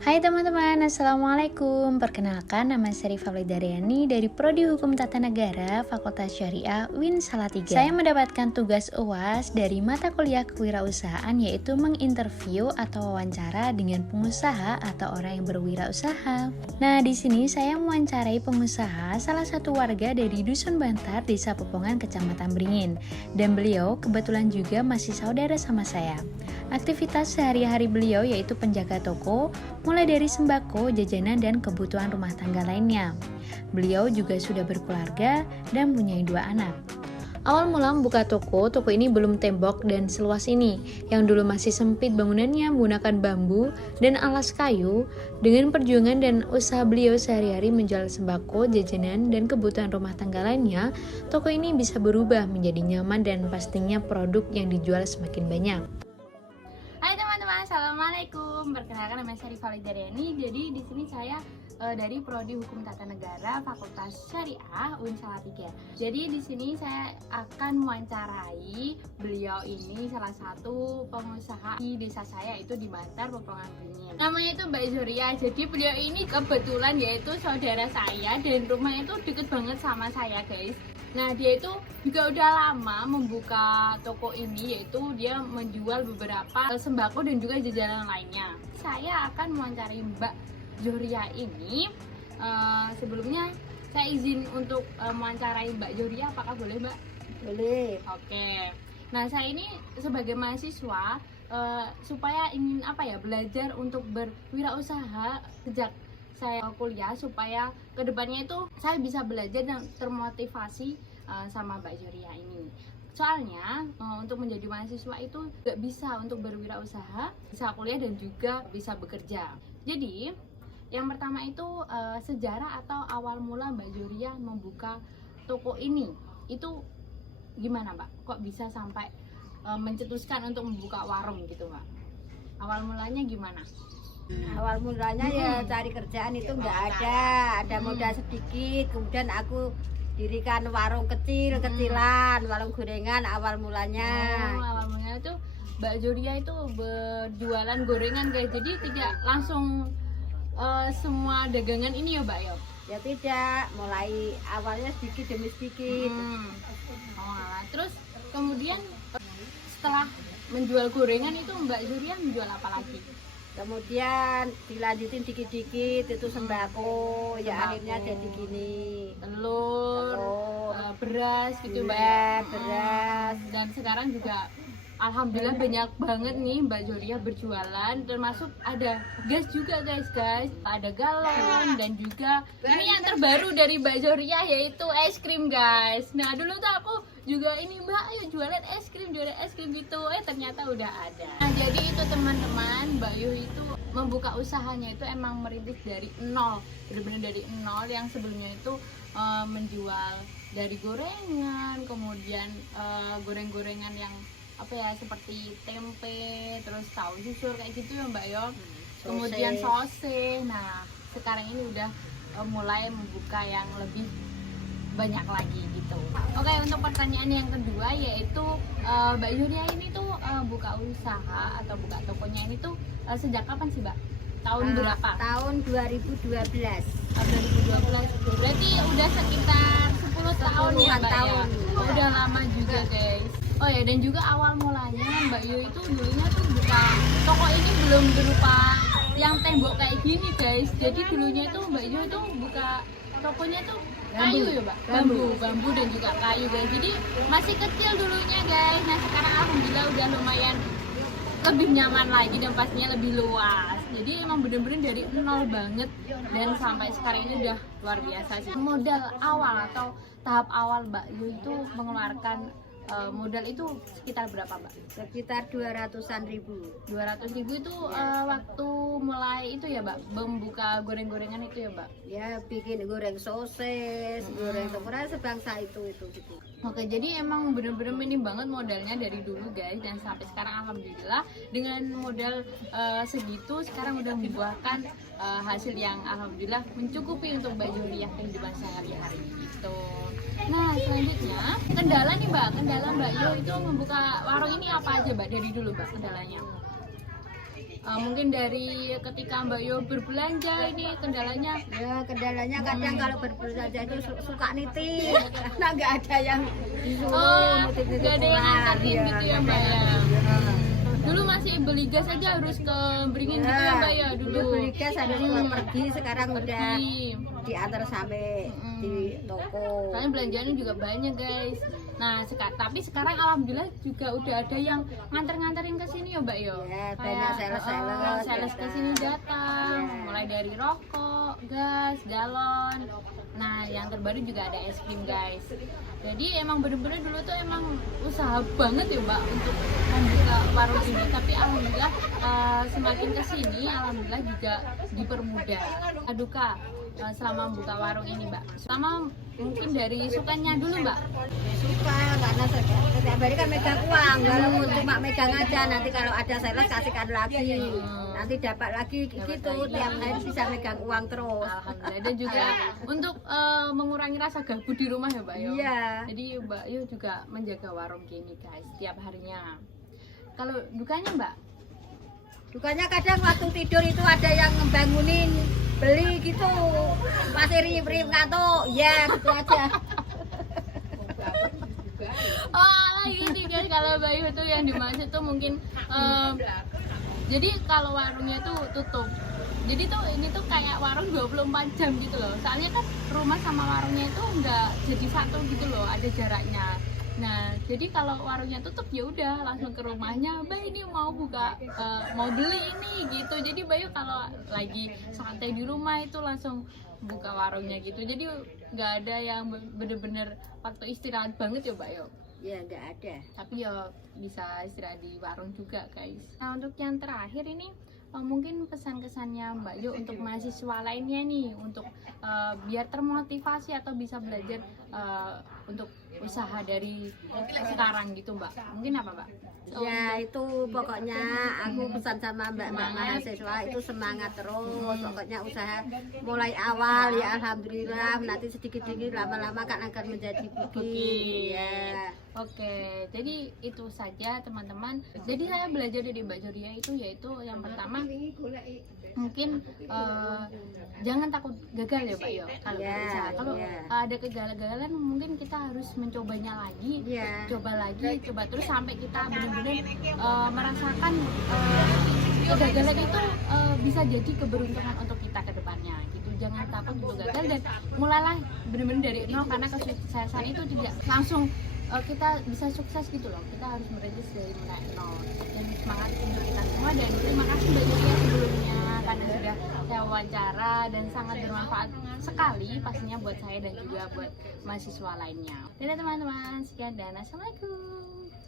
Hai teman-teman, Assalamualaikum. Perkenalkan, nama saya Rifa Daryani dari Prodi Hukum Tata Negara, Fakultas Syariah UIN Salatiga. Saya mendapatkan tugas UAS dari mata kuliah kewirausahaan, yaitu menginterview atau wawancara dengan pengusaha atau orang yang berwirausaha. Nah, di sini saya mewawancarai pengusaha, salah satu warga dari Dusun Bantar, Desa Pepongan, Kecamatan Beringin. Dan beliau kebetulan juga masih saudara sama saya. Aktivitas sehari-hari beliau yaitu penjaga toko, mulai dari sembako, jajanan, dan kebutuhan rumah tangga lainnya. Beliau juga sudah berkeluarga dan punya 2 anak. Awal mula membuka toko ini belum tembok dan seluas ini, yang dulu masih sempit bangunannya menggunakan bambu dan alas kayu. Dengan perjuangan dan usaha beliau sehari-hari menjual sembako, jajanan, dan kebutuhan rumah tangga lainnya, toko ini bisa berubah menjadi nyaman dan pastinya produk yang dijual semakin banyak. Hai teman-teman, assalamualaikum. Perkenalkan, nama saya Rifa Daryani. Jadi di sini saya dari Prodi Hukum Tata Negara, Fakultas Syariah UIN Salatiga. Jadi di sini saya akan mewawancarai beliau ini, salah satu pengusaha di desa saya, itu di Bantar, Pepongan Beringin. Namanya itu Mbak Zoria. Jadi beliau ini kebetulan yaitu saudara saya dan rumahnya itu deket banget sama saya, guys. Nah, dia itu juga udah lama membuka toko ini, yaitu dia menjual beberapa sembako dan juga jajanan lainnya. Saya akan mewawancarai Mbak Zoria ini. Sebelumnya saya izin untuk mewawancarai Mbak Zoria, apakah boleh, Mbak? Boleh. Oke. Nah, saya ini sebagai mahasiswa supaya ingin belajar untuk berwirausaha sejak saya kuliah, supaya kedepannya itu saya bisa belajar dan termotivasi sama Mbak Zoria ini. Soalnya untuk menjadi mahasiswa itu gak bisa untuk berwirausaha, bisa kuliah dan juga bisa bekerja. Jadi yang pertama itu sejarah atau awal mula Mbak Zoria membuka toko ini itu gimana, Mbak? Kok bisa sampai mencetuskan untuk membuka warung gitu, Mbak? Awal mulanya gimana? Awal mulanya ya cari kerjaan itu nggak ada modal sedikit, kemudian aku dirikan warung kecilan, warung gorengan awal mulanya. Awal mulanya itu Mbak Zoria itu berjualan gorengan, guys. Jadi tidak langsung semua dagangan ini ya, Mbak ya? Ya tidak, mulai awalnya sedikit demi sedikit. Terus kemudian setelah menjual gorengan itu Mbak Zoria menjual apa lagi? Kemudian dilanjutin dikit-dikit itu sembako, ya akhirnya jadi gini. Telur. Beras gitu, Mbak. Beras. Dan sekarang juga alhamdulillah banyak banget nih Mbak Zoria berjualan, termasuk ada gas juga, guys. Ada galon dan juga ini yang terbaru dari Mbak Zoria yaitu es krim, guys. Nah, dulu tuh aku juga ini, Mbak, ayo jualan es krim gitu. Ternyata udah ada. Nah, jadi itu teman-teman, Mbak Yu itu membuka usahanya itu emang merintis dari nol, benar-benar dari nol. Yang sebelumnya itu menjual dari gorengan, kemudian goreng-gorengan yang seperti tempe, terus tahu susur kayak gitu ya, Mbak Yo. Kemudian sosis. Nah, sekarang ini udah mulai membuka yang lebih banyak lagi gitu. Oke, untuk pertanyaan yang kedua yaitu Mbak Zoria ini tuh buka usaha atau buka tokonya ini tuh sejak kapan sih, Mbak? Tahun berapa? Tahun 2012. 2012. Berarti udah sekitar 10 tahun ya, Mbak ya? Udah lama juga, guys. Oh ya, dan juga awal mulanya Mbak Yu itu dulunya tuh buka toko ini belum berupa yang tembok kayak gini, guys. Jadi dulunya tuh Mbak Yu itu buka tokonya tuh kayu ya, Mbak? Bambu dan juga kayu, guys. Jadi masih kecil dulunya, guys. Nah, sekarang alhamdulillah udah lumayan lebih nyaman lagi dan pastinya lebih luas. Jadi emang bener-bener dari nol banget dan sampai sekarang ini udah luar biasa sih. Modal awal atau tahap awal Mbak Yu itu mengeluarkan modal itu sekitar berapa, Mbak? Sekitar 200-an ribu. 200 ribu itu waktu mulai itu ya, Mbak, membuka goreng-gorengan itu ya, Mbak? Ya, bikin goreng sosis, goreng tempura sebangsa itu gitu. Oke, jadi emang bener-bener minim banget modalnya dari dulu, guys, dan sampai sekarang alhamdulillah dengan modal segitu sekarang udah membuahkan hasil yang alhamdulillah mencukupi untuk Mbak Zoria kehidupan sehari-hari gitu. Nah, selanjutnya kendala nih, Mbak, kendala Mbak Yo itu membuka warung ini apa aja, Mbak, dari dulu, Mbak, kendalanya? Mungkin dari ketika Mbak Yo berbelanja ini kendalanya Ya kendalanya kadang kalau berbelanja itu suka nitip karena nggak ada yang disuruh nitip-nitip nggak ada yang orang. nganterin Iya, gitu ya nggak Mbak ada. ya. Dulu masih beli gas aja harus ke Beringin gitu ya Mbak ya dulu. Dulu beli gas harus pergi, sekarang udah Pergi. diantar sampai di toko. Soalnya belanjaannya juga banyak guys. Nah tapi sekarang alhamdulillah juga udah ada yang nganter-nganterin ke sini ya Mbak yo. Ya, banyak sales-sales sales ke sini datang, mulai dari rokok, gas, galon. Nah yang terbaru juga ada es krim guys. Jadi emang bener-bener dulu tuh emang usaha banget ya Mbak untuk membuka warung ini. Tapi alhamdulillah semakin kesini alhamdulillah juga dipermudah. Aduh Kak, selama membuka warung ini Mbak, selama mungkin dari sukanya dulu Mbak. Suka karena setiap hari kan megang uang, walaupun cuma megang aja, nanti kalau ada sales kasihkan lagi, nanti dapat lagi gitu, tiap hari bisa megang uang terus. Alhamdulillah. Dan juga untuk mengurangi rasa gabut di rumah ya Mbak Yo. Iya. Jadi Mbak Yo juga menjaga warung gini guys setiap harinya. Kalau dukanya Mbak? Dukanya kadang waktu tidur itu ada yang ngebangunin beli gitu, masih riuh-riuh ngantuk, ya gitu aja. Oh gitu guys, kalau Mbak Yo tuh yang dimaksud tuh mungkin jadi kalau warungnya tuh tutup. Jadi tuh ini tuh kayak warung 24 jam gitu loh. Soalnya kan rumah sama warungnya itu enggak jadi satu gitu loh, ada jaraknya. Nah, jadi kalau warungnya tutup ya udah langsung ke rumahnya, Mbak ini mau buka mau beli ini gitu. Jadi Bayu kalau lagi santai di rumah itu langsung buka warungnya gitu. Jadi nggak ada yang bener-bener waktu istirahat banget ya Mbak Yo. Ya nggak ada. Tapi ya bisa istirahat di warung juga guys. Nah untuk yang terakhir ini mungkin pesan-kesannya Mbak Yo untuk mahasiswa lainnya nih untuk biar termotivasi atau bisa belajar untuk usaha dari sekarang gitu Mbak, mungkin apa Mbak? Ya itu pokoknya aku pesan sama mbak-mbak mahasiswa itu semangat terus, pokoknya usaha mulai awal ya alhamdulillah, nanti sedikit-sedikit lama-lama kan akan menjadi bukit ya. Oke, jadi itu saja teman-teman. Jadi saya belajar dari Mbak Joria itu yaitu yang pertama mungkin jangan takut gagal ya Pak Yo. Kalau bisa, kalau ada kegagalan mungkin kita harus mencobanya lagi, coba lagi, coba terus sampai kita benar-benar merasakan kegagalan itu bisa jadi keberuntungan untuk kita ke depannya gitu. Jangan takut untuk gagal dan mulailah benar-benar dari nol, karena kesuksesan itu tidak langsung kita bisa sukses gitu loh. Kita harus merintis dari mulai nol. Dan semangat untuk kita semua, dan terima kasih Mbak Julia sebelumnya karena sudah saya wawancara dan sangat bermanfaat sekali pastinya buat saya dan juga buat mahasiswa lainnya. Dadah teman-teman, sekian dan assalamualaikum.